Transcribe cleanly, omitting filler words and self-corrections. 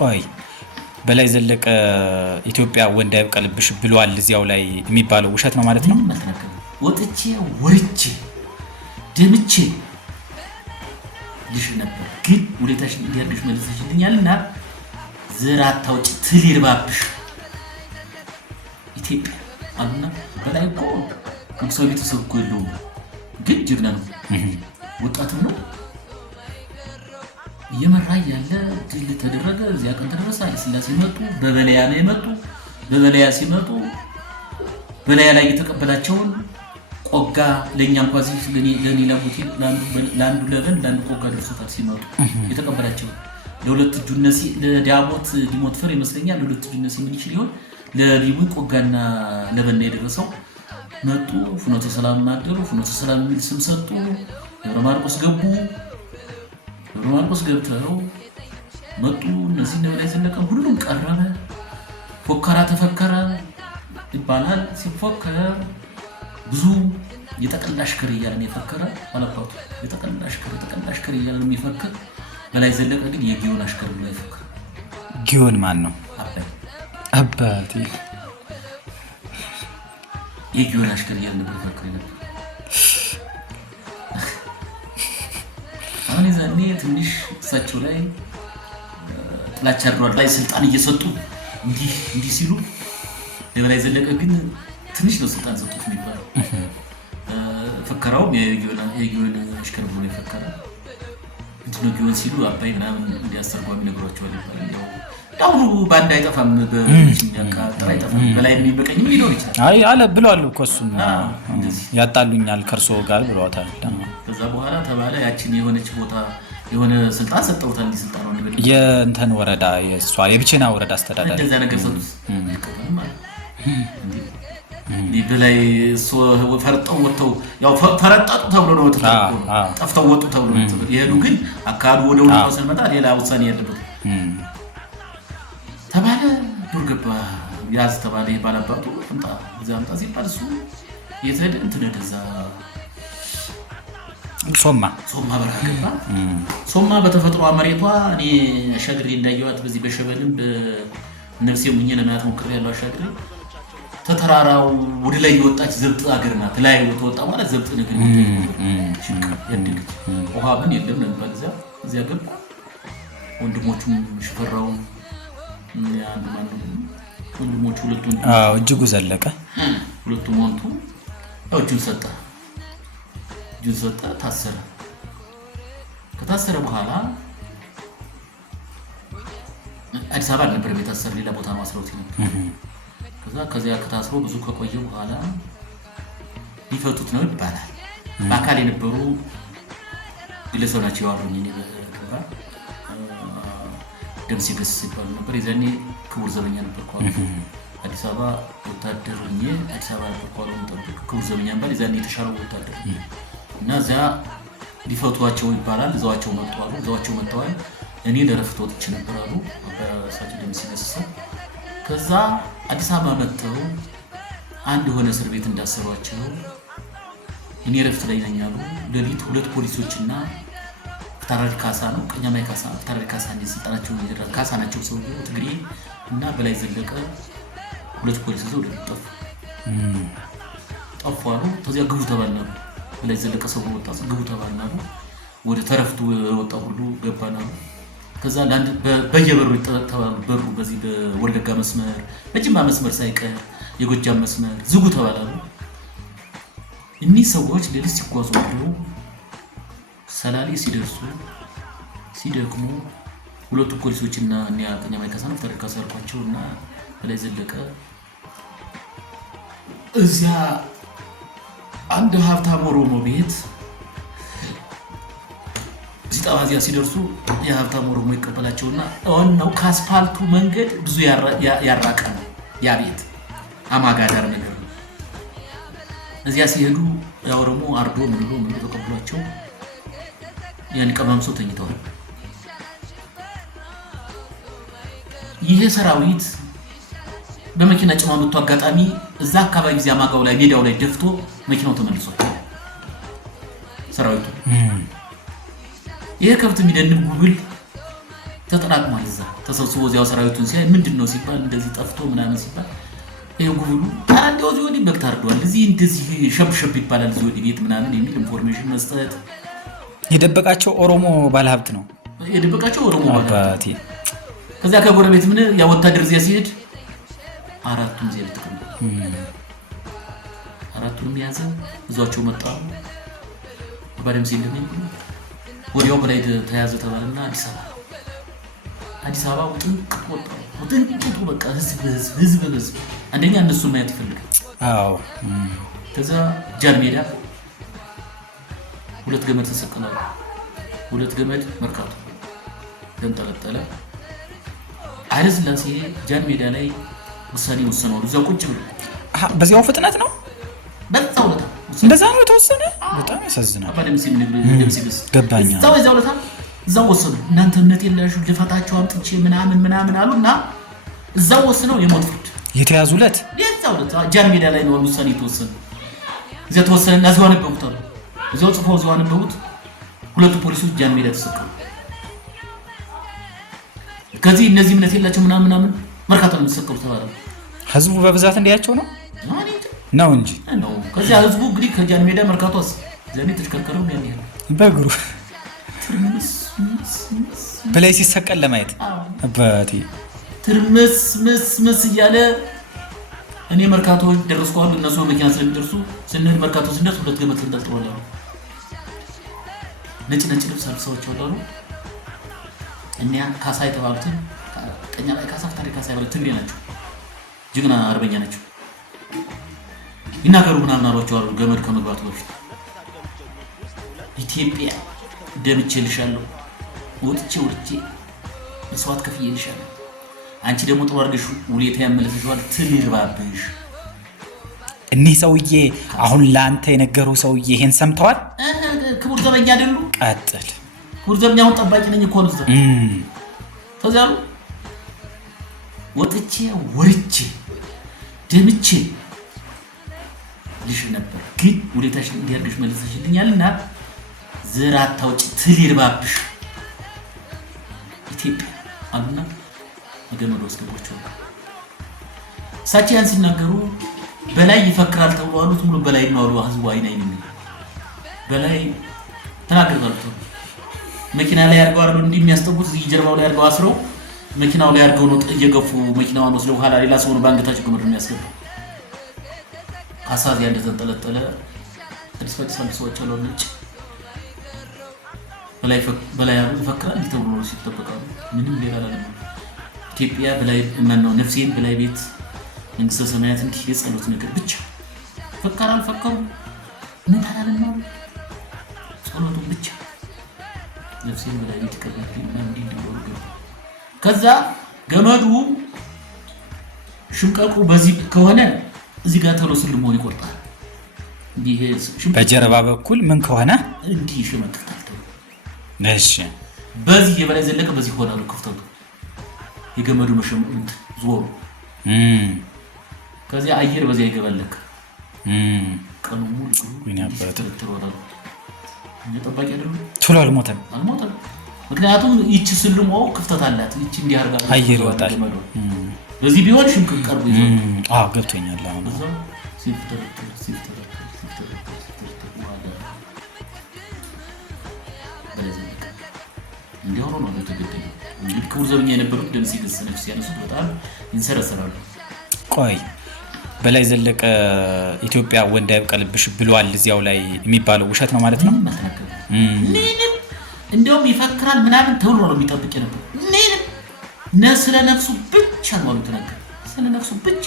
ቆይ በላይ ዘለቀ ኢትዮጵያ ወንድ አይብቀልብሽ ብሏል እዚያው ላይ የሚባለው ውሸት ነው ማለት ነው? ወጥቼ ወርቼ ደምቼ ልሽ ነበር ግን ሁለታሽን እንዲያርግሽ መልሰሽልኛልና ዘራት ታውጭ ትሊርባብሽ ኢትዮጵያ አሉና በላይ እኮ ከሰው ቤተሰብ እኮ የለውም ግን ጀግና ነው ወጣትም ነው እየመራ ያለ ድል ተደረገ እዚያ ቀን ተደረሰ ኃይለሥላሴ መጡ በበለያ ነው የመጡ በበለያ ሲመጡ በለያ ላይ የተቀበላቸውን ቆጋ ለኛ እንኳን እዚህ ለኔ ለሙቴ ለአንዱ ለበል ለአንዱ ቆጋ ደርሶታል ሲመጡ የተቀበላቸው ለሁለት ጁነሲ ለዳሞት ዲሞት ፍሬ ይመስለኛል ለሁለት ጁነሲ ምን ይችል ይሆን ለቢቡ ቆጋና ለበል የደረሰው መጡ ፍኖተ ሰላም ማደሩ ፍኖተ ሰላም የሚል ስም ሰጡ ደብረ ማርቆስ ገቡ ደብረ ማርቆስ ገብተው መጡ እነዚህ ነው ላይ ዘለቀ ሁሉም ቀረበ ፎከራ ተፈከረ ይባላል ሲፎከር ብዙ የተቀላሽ ከር ይያልን የፈከረ አላባቱ የተቀላሽ ከር ይያልን የሚፈከር በላይ ዘለቀ ግን የጊዮን አሽከር ብሎ ይፈከር ጊዮን ማን ነው አባቴ የጊዮን አሽከር ይያልን ይፈከር ነበር አሁን ዘኔ ትንሽ እሳቸው ላይ ጥላቻ አድሯል ላይ ስልጣን እየሰጡ እንዲህ ሲሉ ለበላይ ዘለቀ ግን ትንሽ ነው ስልጣን ሰጡት የሚባለው ፈከራው የጊዮን አሽከር ብሎ ይፈከራ እንትኑ ጊዮን ሲሉ አባይ ምናምን እንዲያስተርጓሚ ነግሯቸዋል ይባላል ዳውኑ ባንድ አይጠፋም በእኛካ ጥራ አይጠፋም በላይ የሚበቀኝ ምን ሊኖር ይችላል አይ አለ ብለዋል እኮ እሱም ያጣሉኛል ከርሶ ጋር ብለዋታል ከዛ በኋላ ተባለ ያችን የሆነች ቦታ የሆነ ስልጣን ሰጠውታል እንዲ ስልጣን ነው ነገር የእንተን ወረዳ የሷ የብቸና ወረዳ አስተዳዳሪ እንደዛ ነገር ሰጡት ይቀበል ማለት በላይ ፈርጠው ወጥተው ያው ፈረጣጡ ተብሎ ነው ጠፍተው ወጡ ተብሎ ነው ይሄዱ ግን አካሉ ወደ ወጣው ስለመጣ ሌላ ውሳኔ ያለበት ተባለ ዱርገባ ያዝ ተባለ ይባላባቱ እንጣ ዛምጣ ሲባል እሱ የተደ እንትነደዛ ሶማ በራገባ ሶማ በተፈጥሮ መሬቷ እኔ አሻግሬ እንዳየዋት በዚህ በሸበልም በነፍሴ ሙኝ ለማያት ሞክሬ ያለው አሻግሬ ተተራራው ወደ ላይ የወጣች ዘብጥ አገር ናት ላይ ወጣ ማለት ዘብጥ ነገር ሽንቅ ያድግ ውሃ ምን የለም ነበር እዚያ ገባ ወንድሞቹም ሽፈራው ያን ማን ወንድሞቹ ሁለቱን እጅጉ ዘለቀ ሁለቱም ወንቱ እጁን ሰጣ ታሰረ ከታሰረ በኋላ አዲስ አበባ ነበር የታሰረ ሌላ ቦታ ነው አስረውት ነበር ከዚያ ከታስሮ ብዙ ከቆየ በኋላ ሊፈቱት ነው ይባላል በአካል የነበሩ ግለሰብ ናቸው ያወሩኝ እኔ በከባ ደም ሲገስ ይባሉ ነበር የዛኔ ክቡር ዘበኛ ነበር ቋሚ አዲስ አበባ ወታደር ሆኜ አዲስ አበባ ነበር ቋሚ ተጠብቅ ክቡር ዘበኛ ነበር የዛኔ የተሻለው ወታደር እና እዛ ሊፈቷቸው ይባላል እዛዋቸው መጥተዋል እኔ ለረፍት ወጥቼ ነበር አሉ አባሳቸው ደም ሲገስ ከዛ አዲስ አበባ መጥተው አንድ ሆነ እስር ቤት እንዳሰሯቸው እኔ ረፍት ላይ ነኝ አሉ ለሊት ሁለት ፖሊሶችና ታራሪ ካሳ ነው ቀኛማይ ካሳ ታራሪ ካሳ እንዲስልጣናቸው ይደረግ ካሳ ናቸው ሰውየው ትግሬ እና በላይ ዘለቀ ሁለት ፖሊሶች ወደ ጠፋሉ ተዚያ ግቡ ተባልነው በላይ ዘለቀ ሰው ወጣ ግቡ ተባልነው ወደ ተረፍቱ ወጣ ሁሉ ገባና ከዛ ላንድ በየበሩ ተባሉ በሩ በዚህ በወለጋ መስመር በጅማ መስመር ሳይቀር የጎጃም መስመር ዝጉ ተባላሉ እነዚህ ሰዎች ለሊት ሲጓዙ ነው ሰላሌ ሲደርሱ ሲደክሙ ሁለቱ ፖሊሶችና እኒያ ቀኛማይ ካሳ ነው ተረካ ሰርቋቸውና በላይ ዘለቀ እዚያ አንድ ሀብታም ኦሮሞ ቤት ሲጣዋዚያ ሲደርሱ የሀብታም ኦሮሞ ይቀበላቸውና ነው ካስፓልቱ መንገድ ብዙ ያራቀ ነው ያ ቤት አማጋዳር ነገር ነው እዚያ ሲሄዱ ያወረሙ አርዶ ምን ተቀበሏቸው ያን ቀማምሶ ተኝተዋል ይሄ ሰራዊት በመኪና ጭማምቶ አጋጣሚ እዛ አካባቢ እዚያ ማጋው ላይ ሜዳው ላይ ደፍቶ መኪናው ተመልሷል ሰራዊቱ ይሄ ከብት የሚደንም ጉብል ተጠራቅሟል። እዛ ተሰብስቦ እዚያው ሰራዊቱን ሲያይ ምንድነው ሲባል እንደዚህ ጠፍቶ ምናምን ሲባል ጉብሉ ታዲያው እዚህ ወዲህ በግ ታርዷል፣ እዚህ እንደዚህ ሸብሸብ ይባላል፣ እዚህ ወዲህ ቤት ምናምን የሚል ኢንፎርሜሽን መስጠት። የደበቃቸው ኦሮሞ ባለሀብት ነው የደበቃቸው ኦሮሞ ባለሀብት። ከዚያ ከጎረቤት ምን ያ ወታደር እዚያ ሲሄድ አራቱም ዜል ተቀም አራቱም ያዘ እዟቸው መጣ። ባደም ሲልኝ ወዲያው በላይ ተያዘ ተባለና አዲስ አበባ ውጥንቅ ወጣው። ውጥንቅቱ በቃ ህዝብ አንደኛ እነሱን ማየት ይፈልጋል። አዎ ከዛ ጃን ሜዳ ሁለት ገመድ ተሰቀላሉ። ሁለት ገመድ መርካቶ ተንጠለጠለ። ኃይለ ሥላሴ ጃን ሜዳ ላይ ውሳኔ ወሰነው። እዛው ቁጭ ብሎ በዚያው ፍጥነት ነው በዛው ለታ እንደዛ ነው የተወሰነ። በጣም ያሳዝናል። አባደም ሲብስ ገባኛ እዛው ለታ እዛው ወሰኑ። እናንተ እምነት የላችሁ ልፈታችሁ አምጥቼ ምናምን አሉና እዛው ወሰነው የሞት ፍርድ የተያዙለት የዛው ለታ ጃን ሜዳ ላይ ነው ውሳኔ የተወሰነ። እዚያ ተወሰነና እዛው አነበቡት አሉ። እዛው ጽፎ እዛው አነበቡት። ሁለቱ ፖሊሶች ጃን ሜዳ ተሰቀሉ። ከዚህ እነዚህ እምነት የላቸው ምናምን መርካቶ ነው ተሰቀሉ ተባለ። ህዝቡ በብዛት እንዲያቸው ነው እንጂ ነው። ከዚያ ህዝቡ እንግዲህ ከጃን ሜዳ መርካቶስ ዘኔ ተሽከርከረው ነው ያለው በእግሩ በላይ ሲሰቀል ለማየት አባቴ ትርምስ እያለ እኔ መርካቶ ደረስኳል። እነሱ መኪና ስለሚደርሱ ስንል መርካቶ ስንደርስ ሁለት ገመድ ተንጠልጥሏል። ነጭ ልብስ ለብሰው አሉ። እኛ ካሳ የተባሉትን ቀኛ ላይ ካሳ ታሪክ ካሳ ያለው ትግሬ ናቸው። ጅግና አርበኛ ናቸው። ይናገሩ ምናምን አሏቸው አሉ። ገመድ ከመግባቱ በፊት ኢትዮጵያ ደምቼልሻለሁ፣ ወጥቼ መስዋዕት ከፍዬልሻለሁ። አንቺ ደግሞ ጥሩ አድርገሽ ውለታ ያመለሰሽዋል። ትልርባብሽ። እኒህ ሰውዬ አሁን ላንተ የነገሩ ሰውዬ ይሄን ሰምተዋል? ክቡር ዘበኛ አይደሉ? ቀጥል። ክቡር ዘበኛ አሁን ጠባቂ ነኝ እኮ ነው። ተዛሉ ወጥቼ ደምቼ ልሽ ነበር፣ ግን ውለታሽ እንዲያርግሽ መልሰሽልኛልና ዘር አታውጪ፣ ትልርባብሽ ኢትዮጵያ አሉና ገመድ ወስደውባቸው። እሳቸው ያን ሲናገሩ በላይ ይፈክራል ተብሎ አሉት። ሙሉ በላይ ነው አሉ። ህዝቡ አይናይን በላይ ተናገርታሉ። መኪና ላይ አድርገው አሉ እንዲህ የሚያስጠጉት እዚህ ጀርባው ላይ አድርገው አስረው መኪናው ላይ አድርገው ነው እየገፉ መኪናውን ወስደው ኋላ ሌላ ሰው ነው ባንገታቸው ገመድ ነው የሚያስገባው። ካሳዝ እንደተንጠለጠለ አዲስ ሰዎች አሉ። ነጭ በላይ ይፈክራል ተብሎ ነው ሲተበቃሉ። ምንም ሌላ አይደለም። ኢትዮጵያ በላይ ማነው ነፍሴን በላይ ቤት መንግስተ ሰማያት እንዲህ የጸሎት ነገር ብቻ ፈከራል። ፈከሩ ምን ታላለና ጸሎቱ ብቻ ነፍሴን በላይ ቤት ከበርኩና እንዲህ ከዛ ገመዱ ሽምቀቁ በዚህ ከሆነ እዚህ ጋር ተሎስልሞ ይቆርጣል። እንዲህ በጀርባ በኩል ምን ከሆነ እንዲህ ሽመቅታል። እሺ በዚህ የበላይ ዘለቀ በዚህ ሆናሉ ክፍተቱ የገመዱ መሸምቁት ዞሩ። ከዚያ አየር በዚያ ይገባልክ ቀኑ ሙሉ ምን ያባተ ተወራሉ። ጠባቂ አይደለም ቶሎ አልሞተም። ምክንያቱም ይቺ ስልሞ ክፍተት አላት። ይቺ እንዲያርጋ አየር ይወጣል። በዚህ ቢሆን ሽምቅ ቀርቡ ይዞ ገብቶኛል። አሁን ሲፍተር እንዲያው ነው ተገደለ። እንግዲህ ክቡር ዘበኛ የነበሩት ደምሲ ገሰነች ሲያነሱት በጣም ይንሰረሰራሉ። ቆይ በላይ ዘለቀ ኢትዮጵያ ወንድ አይብቀልብሽ ብሏል እዚያው ላይ የሚባለው ውሸት ነው ማለት ነው? ምንም እንደውም ይፈክራል ምናምን ተብሎ ነው የሚጠብቅ ነበር። ምንም ስለ ነፍሱ ብቻ ነው ተናገረ። ስለ ነፍሱ ብቻ